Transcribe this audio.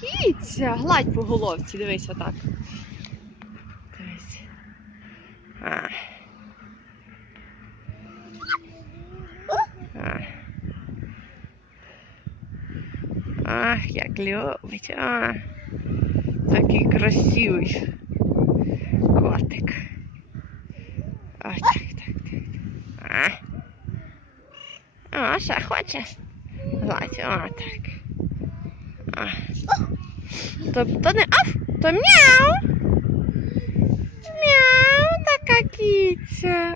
Кіця, гладь по головці, дивись отак. Дивись. А. А. Ах, як любить. А. Такий красивий котик. Ось так, так, так. А. О, що хоче? Гладь, о, так. А. То не аф, то мяу. Мяу, така кіця.